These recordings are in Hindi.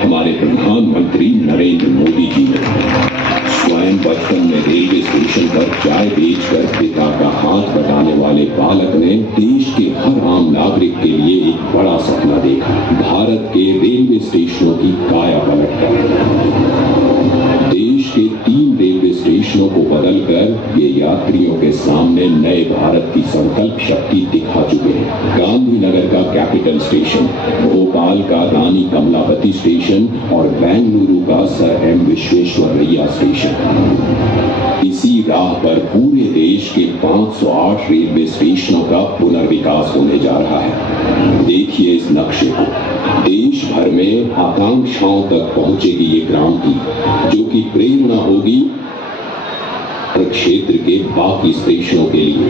हमारे प्रधानमंत्री नरेंद्र मोदी जी ने स्वयं बचपन में रेलवे स्टेशन पर चाय बेचकर पिता का हाथ बटाने वाले बालक ने देश के हर आम नागरिक के लिए एक बड़ा सपना देखा। भारत के रेलवे स्टेशनों की काया पलट कर देश के 3 रेलवे स्टेशनों को बदलकर ये यात्रियों के सामने नए भारत की संकल्प शक्ति दिखा चुके हैं। गांधीनगर का कैपिटल स्टेशन, भोपाल का रानी कमलापति स्टेशन और बेंगलुरु का सर एम विश्वेश्वरैया स्टेशन। इसी राह पर पूरे देश के 508 रेलवे स्टेशनों का पुनर्विकास होने जा रहा है। देखिए इस नक्शे को। देश भर में आकांक्षाओं तक पहुंचेगी ये क्रांति, जो कि प्रेरणा होगी क्षेत्र के बाकी स्टेशनों के लिए।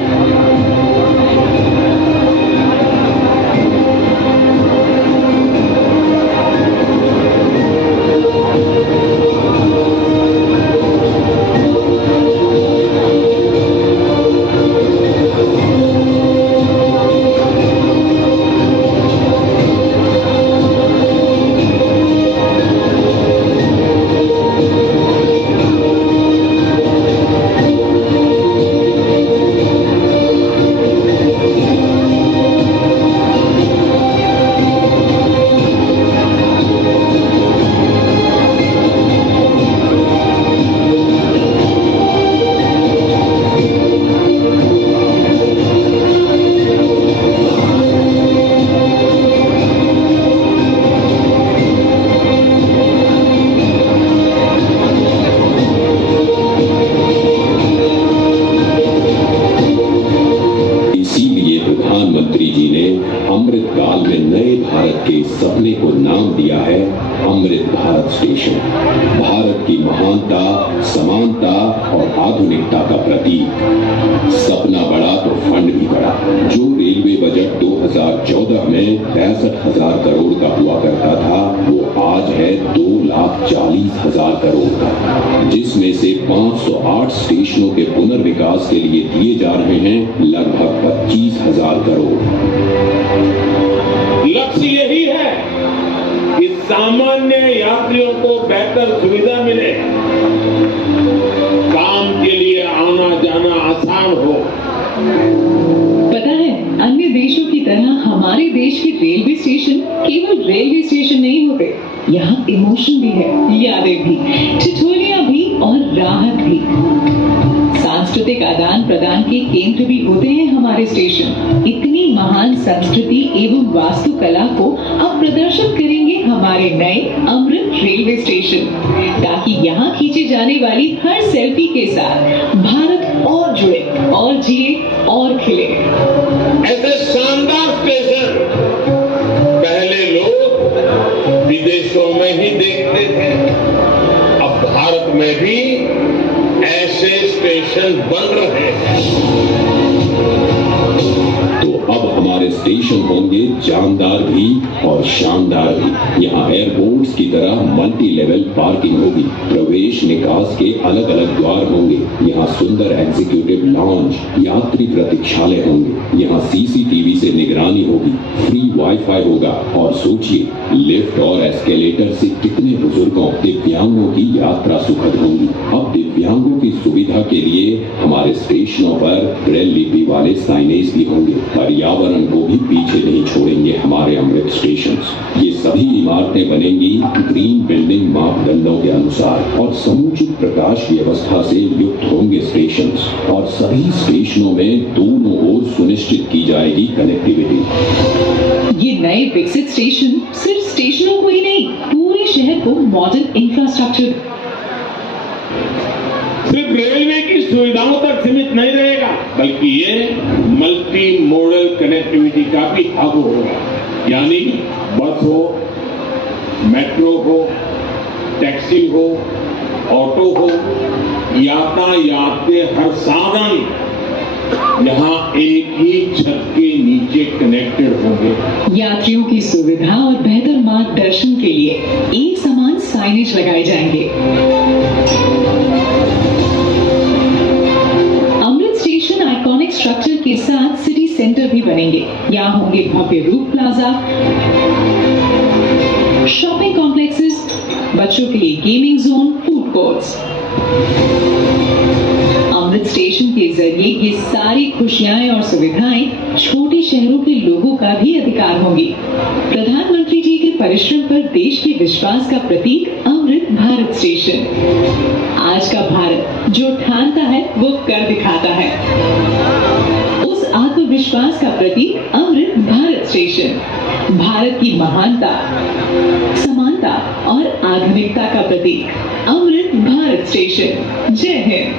प्रधानमंत्री जी ने अमृत काल में नए भारत के सपने को नाम दिया है अमृत भारत स्टेशन। भारत की महानता, समानता और आधुनिकता का प्रतीक। सपना बड़ा तो फंड भी बड़ा। जो रेलवे बजट 2014 में 65,000 करोड़ का हुआ करता था, वो आज है 2,40,000 करोड़ का, जिसमें से 508 स्टेशनों के पुनर्विकास के लिए दिए जा रहे हैं लगभग 25,000 करोड़। लक्ष्य यही है कि सामान्य यात्रियों को बेहतर सुविधा मिले, काम के लिए आना जाना आसान हो। पता है, अन्य देशों की तरह हमारे देश के रेलवे स्टेशन केवल रेलवे स्टेशन नहीं होते। यहाँ इमोशन भी है, यादें भी, ठिठुलियां भी और राहत भी। सांस्कृतिक आदान प्रदान के केंद्र भी होते हैं हमारे स्टेशन। इतनी महान संस्कृति एवं वास्तुकला को अब प्रदर्शित करेंगे हमारे नए अमृत रेलवे स्टेशन, ताकि यहाँ खींचे जाने वाली हर सेल्फी के साथ भारत और जुड़े और जिए और खिले। ऐसे शानदार स्टेशन पहले लोग विदेशों में ही देखते थे। अब भारत में भी ऐसे स्टेशन बन रहे हैं। तो अब हमारे स्टेशन होंगे जानदार भी और शानदार भी। यहाँ एयरपोर्ट्स की तरह मल्टी लेवल पार्किंग होगी, प्रवेश निकास के अलग अलग द्वार होंगे। यहाँ सुंदर एग्जीक्यूटिव लॉन्ज, यात्री प्रतीक्षालय होंगे। यहाँ सीसीटीवी से निगरानी होगी, फ्री वाईफाई होगा। और सोचिए, लिफ्ट और एस्केलेटर से कितने बुजुर्गों, दिव्यांगों की यात्रा सुखद होगी। अब दिव्यांगों की सुविधा के लिए हमारे स्टेशनों पर ब्रेल लिपि वाले साइनेज भी होंगे। पर्यावरण को भी पीछे नहीं छोड़ेंगे हमारे अमृत स्टेशन। ये सभी इमारतें बनेंगी ग्रीन बिल्डिंग मापदंडों के अनुसार और समुचित प्रकाश व्यवस्था से युक्त होंगे स्टेशन। और सभी स्टेशनों में दोनों ओर सुनिश्चित की जाएगी कनेक्टिविटी। ये नए विकसित स्टेशन सिर्फ स्टेशनों को ही नहीं, पूरे शहर को मॉडर्न इंफ्रास्ट्रक्चर, सिर्फ रेलवे की सुविधाओं तक सीमित नहीं रहेगा, बल्कि ये मल्टी मॉडल कनेक्टिविटी का भी हब होगा। यानी बस हो, मेट्रो हो, टैक्सी हो, ऑटो हो, यातायात के हर साधन यहाँ एक ही छत के नीचे कनेक्टेड होंगे। यात्रियों की सुविधा और बेहतर मार्गदर्शन के लिए एक समान साइनेज लगाए जाएंगे। अमृत स्टेशन आइकॉनिक स्ट्रक्चर के साथ सिटी सेंटर भी बनेंगे। यहाँ होंगे भव्य रूफ प्लाजा, शॉपिंग कॉम्प्लेक्सेस, बच्चों के लिए गेमिंग जोन, फूड कोर्ट्स। अमृत स्टेशन के जरिए ये सारी खुशियां और सुविधाएं छोटे शहरों के लोगों का भी अधिकार होंगी। प्रधानमंत्री जी के परिश्रम पर देश के विश्वास का प्रतीक अमृत भारत स्टेशन। आज का भारत जो ठानता है वो कर दिखाता है। उस आत्मविश्वास का प्रतीक अमृत भारत स्टेशन। भारत की महानता, समानता और आधुनिकता का प्रतीक अमृत भारत स्टेशन। जय हिंद।